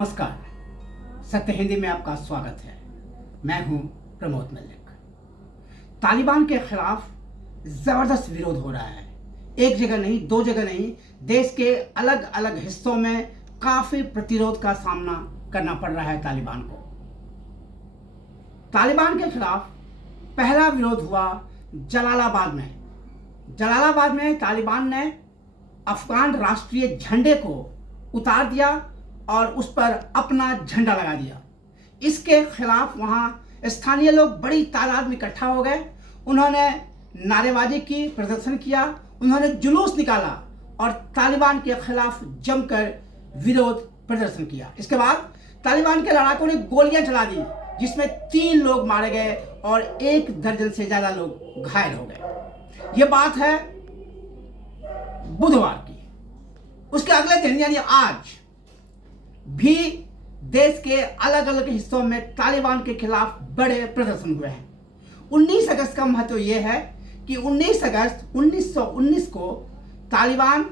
नमस्कार। सत्य हिंदी में आपका स्वागत है। मैं हूं प्रमोद मलिक। तालिबान के खिलाफ ज़बरदस्त विरोध हो रहा है। एक जगह नहीं, दो जगह नहीं, देश के अलग अलग हिस्सों में काफ़ी प्रतिरोध का सामना करना पड़ रहा है तालिबान को। तालिबान के खिलाफ पहला विरोध हुआ जलालाबाद में। जलालाबाद में तालिबान ने अफगान राष्ट्रीय झंडे को उतार दिया और उस पर अपना झंडा लगा दिया। इसके खिलाफ वहाँ स्थानीय लोग बड़ी तादाद में इकट्ठा हो गए। उन्होंने नारेबाजी की, प्रदर्शन किया, उन्होंने जुलूस निकाला और तालिबान के खिलाफ जमकर विरोध प्रदर्शन किया। इसके बाद तालिबान के लड़ाकों ने गोलियां चला दी, जिसमें 3 लोग मारे गए और 1 दर्जन से ज़्यादा लोग घायल हो गए। ये बात है बुधवार की। उसके अगले दिन यानी आज भी देश के अलग अलग हिस्सों में तालिबान के खिलाफ बड़े प्रदर्शन हुए हैं। 19 अगस्त का महत्व यह है कि 19 अगस्त 1919 को तालिबान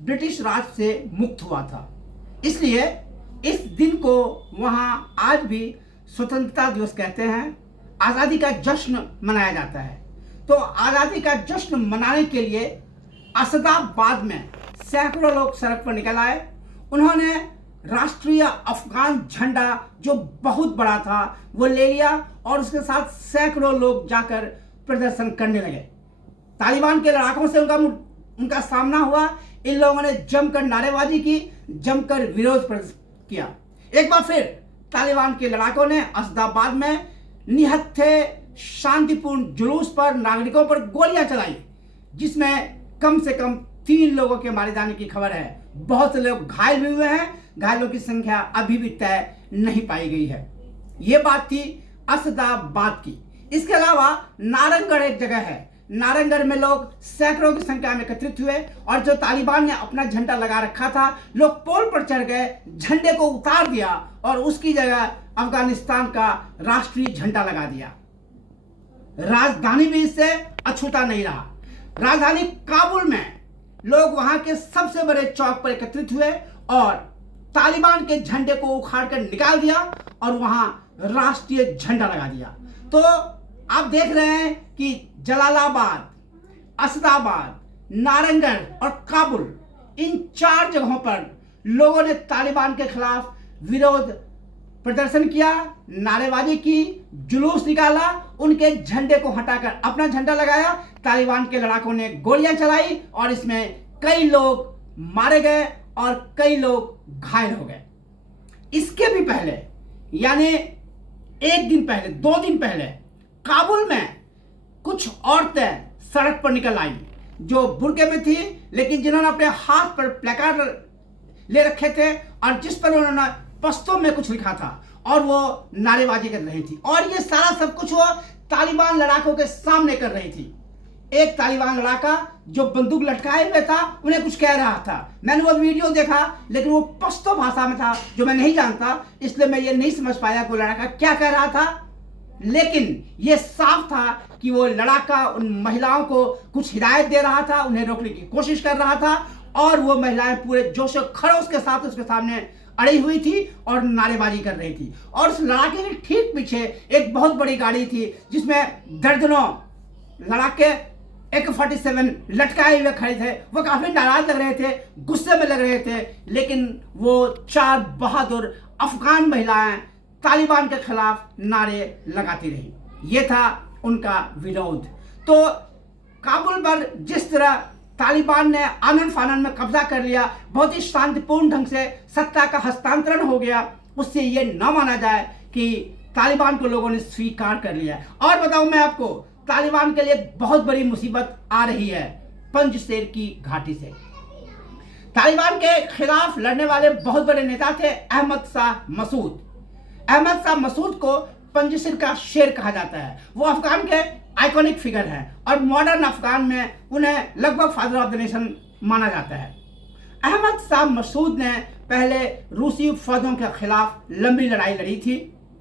ब्रिटिश राज से मुक्त हुआ था। इसलिए इस दिन को वहाँ आज भी स्वतंत्रता दिवस कहते हैं, आज़ादी का जश्न मनाया जाता है। तो आज़ादी का जश्न मनाने के लिए असदाबाद में सैकड़ों लोग सड़क पर निकल आए। उन्होंने राष्ट्रीय अफगान झंडा जो बहुत बड़ा था वो ले लिया और उसके साथ सैकड़ों लोग जाकर प्रदर्शन करने लगे। तालिबान के लड़ाकों से उनका सामना हुआ। इन लोगों ने जमकर नारेबाजी की, जमकर विरोध किया। एक बार फिर तालिबान के लड़ाकों ने असदाबाद में निहत्थे शांतिपूर्ण जुलूस पर नागरिकों पर गोलियां चलाई, जिसमें कम से कम 3 लोगों के मारे जाने की खबर है। बहुत से लोग घायल भी हुए हैं। घायलों की संख्या अभी भी तय नहीं पाई गई है। ये बात थी असदाबाद की। इसके अलावा नारंगगढ़ एक जगह है। नारंगगढ़ में लोग सैकड़ों की संख्या में एकत्रित हुए और जो तालिबान ने अपना झंडा लगा रखा था, लोग पोल पर चढ़ गए, झंडे को उतार दिया और उसकी जगह अफगानिस्तान का राष्ट्रीय झंडा लगा दिया। राजधानी भी इससे अछूता नहीं रहा। राजधानी काबुल में लोग वहां के सबसे बड़े चौक पर एकत्रित हुए और तालिबान के झंडे को उखाड़ कर निकाल दिया और वहां राष्ट्रीय झंडा लगा दिया। तो आप देख रहे हैं कि जलालाबाद, असदाबाद, नारंगगढ़ और काबुल, इन 4 जगहों पर लोगों ने तालिबान के खिलाफ विरोध प्रदर्शन किया, नारेबाजी की, जुलूस निकाला, उनके झंडे को हटाकर अपना झंडा लगाया। तालिबान के लड़ाकों ने गोलियां चलाई और इसमें कई लोग मारे गए और कई लोग घायल हो गए। इसके भी पहले यानी 1 दिन पहले, 2 दिन पहले काबुल में कुछ औरतें सड़क पर निकल आई जो बुर्के में थी, लेकिन जिन्होंने अपने हाथ पर प्लेकार्ड ले रखे थे और जिस पर उन्होंने पश्तो में कुछ लिखा था और वो नारेबाजी कर रही थी। और ये सारा सब कुछ वो तालिबान लड़ाकों के सामने कर रही थी। एक तालिबान लड़ाका जो बंदूक लटकाए हुए था, उन्हें कुछ कह रहा था। मैंने वो वीडियो देखा, लेकिन वो पश्तो भाषा में था जो मैं नहीं जानता, इसलिए मैं ये नहीं समझ पाया कि वो लड़ाका क्या कह रहा था। लेकिन ये साफ था कि वो लड़ाका उन महिलाओं को कुछ हिदायत दे रहा था, उन्हें रोकने की कोशिश कर रहा था और वो महिलाएं पूरे जोश और खरोश के साथ उसके सामने अड़ी हुई थी और नारेबाजी कर रही थी। और उस लड़ाके के ठीक पीछे एक बहुत बड़ी गाड़ी थी जिसमें दर्जनों लड़ाके AK-47 लटकाए हुए खड़े थे। वो काफी नाराज लग रहे थे, गुस्से में लग रहे थे, लेकिन वो 4 बहादुर अफगान महिलाएं तालिबान के खिलाफ नारे लगाती रही। ये था उनका विरोध। तो काबुल पर जिस तरह तालिबान ने आनन फानन में कब्जा कर लिया, बहुत ही शांतिपूर्ण ढंग से सत्ता का हस्तांतरण हो गया, उससे ये न माना जाए कि तालिबान को लोगों ने स्वीकार कर लिया। और बताऊं मैं आपको, तालिबान के लिए बहुत बड़ी मुसीबत आ रही है पंजशेर की घाटी से। तालिबान के खिलाफ लड़ने वाले बहुत बड़े नेता थे अहमद शाह मसूद। अहमद शाह मसूद को पंजशेर का शेर कहा जाता है। वो अफगान के आइकॉनिक फिगर है और मॉडर्न अफगान में उन्हें लगभग फादर ऑफ द नेशन माना जाता है। अहमद शाह मसूद ने पहले रूसी फौजों के खिलाफ लंबी लड़ाई लड़ी थी।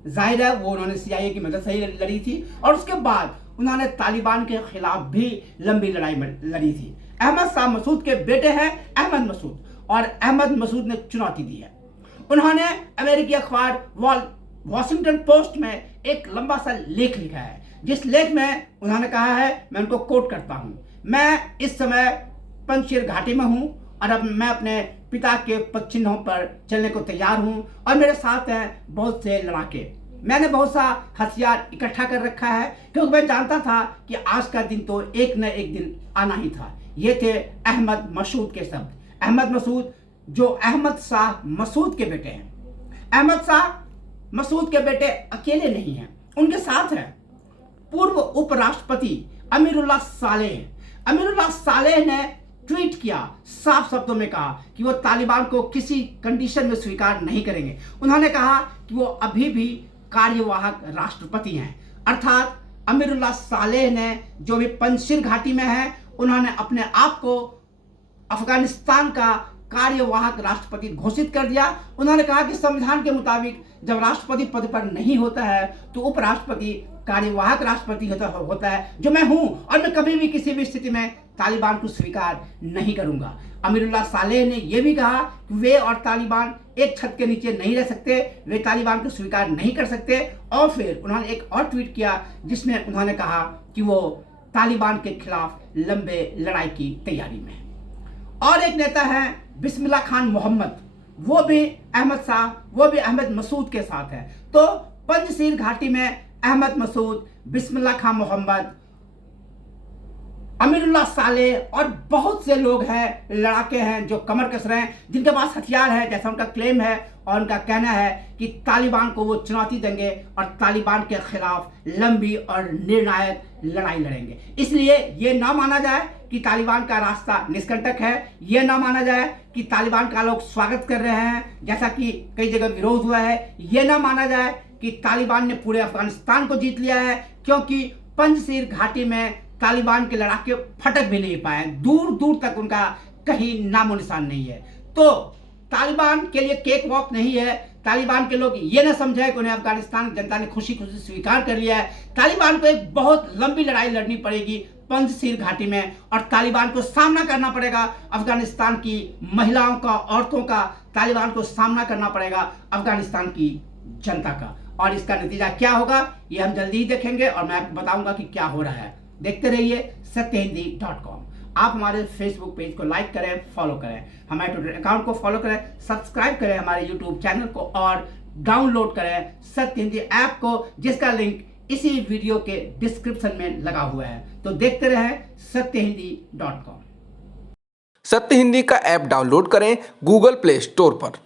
जाहिर है वो उन्होंने CIA की मदद से ही लड़ी थी और उसके बाद उन्होंने तालिबान के खिलाफ भी लंबी लड़ाई लड़ी थी। अहमद शाह मसूद के बेटे हैं अहमद मसूद और अहमद मसूद ने चुनौती दी है। उन्होंने अमेरिकी अखबार वॉशिंगटन पोस्ट में एक लंबा सा लेख लिखा है, जिस लेख में उन्होंने कहा है, मैं उनको कोट करता हूं, मैं इस समय पंजशीर घाटी में हूं और अब मैं अपने पिता के पदचिन्हों पर चलने को तैयार हूं और मेरे साथ हैं बहुत से लड़ाके। मैंने बहुत सा हथियार इकट्ठा कर रखा है क्योंकि मैं जानता था कि आज का दिन तो एक न एक दिन आना ही था। ये थे अहमद मसूद के शब्द। अहमद मसूद जो अहमद शाह मसूद के बेटे हैं। अहमद शाह मसूद के बेटे अकेले नहीं हैं, उनके साथ हैं पूर्व उपराष्ट्रपति अमीरुल्लाह सालेह। अमीरुल्लाह सालेह ने ट्वीट किया, साफ शब्दों में कहा कि वो तालिबान को किसी कंडीशन में स्वीकार नहीं करेंगे। उन्होंने कहा कि वो अभी भी कार्यवाहक राष्ट्रपति हैं, अर्थात अमीरुल्लाह सालेह ने जो भी पंजशीर घाटी में है, उन्होंने अपने आप को अफगानिस्तान का कार्यवाहक राष्ट्रपति घोषित कर दिया। उन्होंने कहा कि संविधान के मुताबिक जब राष्ट्रपति पद पर नहीं होता है तो उपराष्ट्रपति कार्यवाहक राष्ट्रपति होता है, जो मैं हूं, और मैं कभी भी किसी भी स्थिति में तालिबान को स्वीकार नहीं करूंगा। अमीरुल्लाह सालेह ने यह भी कहा कि वे और तालिबान एक छत के नीचे नहीं रह सकते, वे तालिबान को स्वीकार नहीं कर सकते। और फिर उन्होंने एक और ट्वीट किया जिसमें उन्होंने कहा कि वो तालिबान के खिलाफ लंबे लड़ाई की तैयारी में है। और एक नेता है बिस्मिल्लाह खान मोहम्मद, वो भी अहमद मसूद के साथ है। तो पंजशीर घाटी में अहमद मसूद, बिस्मिल्लाह खान मोहम्मद, अमीरुल्लाह सालेह और बहुत से लोग हैं, लड़ाके हैं जो कमर कस रहे हैं, जिनके पास हथियार है, जैसा उनका क्लेम है और उनका कहना है कि तालिबान को वो चुनौती देंगे और तालिबान के खिलाफ लंबी और निर्णायक लड़ाई लड़ेंगे। इसलिए ये ना माना जाए कि तालिबान का रास्ता निष्कंटक है, ये ना माना जाए कि तालिबान का लोग स्वागत कर रहे हैं जैसा कि कई जगह विरोध हुआ है, ये ना माना जाए कि तालिबान ने पूरे अफगानिस्तान को जीत लिया है, क्योंकि पंजशीर घाटी में तालिबान के लड़ाके फटक भी नहीं पाए, दूर दूर तक उनका कहीं नामो निशान नहीं है। तो तालिबान के लिए केक वॉक नहीं है। तालिबान के लोग ये ना समझे कि उन्हें अफगानिस्तान की जनता ने खुशी खुशी स्वीकार कर लिया है। तालिबान को एक बहुत लंबी लड़ाई लड़नी पड़ेगी पंजशीर घाटी में, और तालिबान को सामना करना पड़ेगा अफगानिस्तान की महिलाओं का, औरतों का, तालिबान को सामना करना पड़ेगा अफगानिस्तान की जनता का। और इसका नतीजा क्या होगा ये हम जल्दी ही देखेंगे और मैं आपको बताऊंगा कि क्या हो रहा है। देखते रहिए सत्यहिंदी.com। आप हमारे फेसबुक पेज को लाइक करें, फॉलो करें, हमारे ट्विटर अकाउंट को फॉलो करें, सब्सक्राइब करें हमारे यूट्यूब चैनल को और डाउनलोड करें सत्य हिंदी ऐप को, जिसका लिंक इसी वीडियो के डिस्क्रिप्शन में लगा हुआ है। तो देखते रहें सत्यहिंदी.com। सत्य हिंदी का ऐप डाउनलोड करें गूगल प्ले स्टोर पर।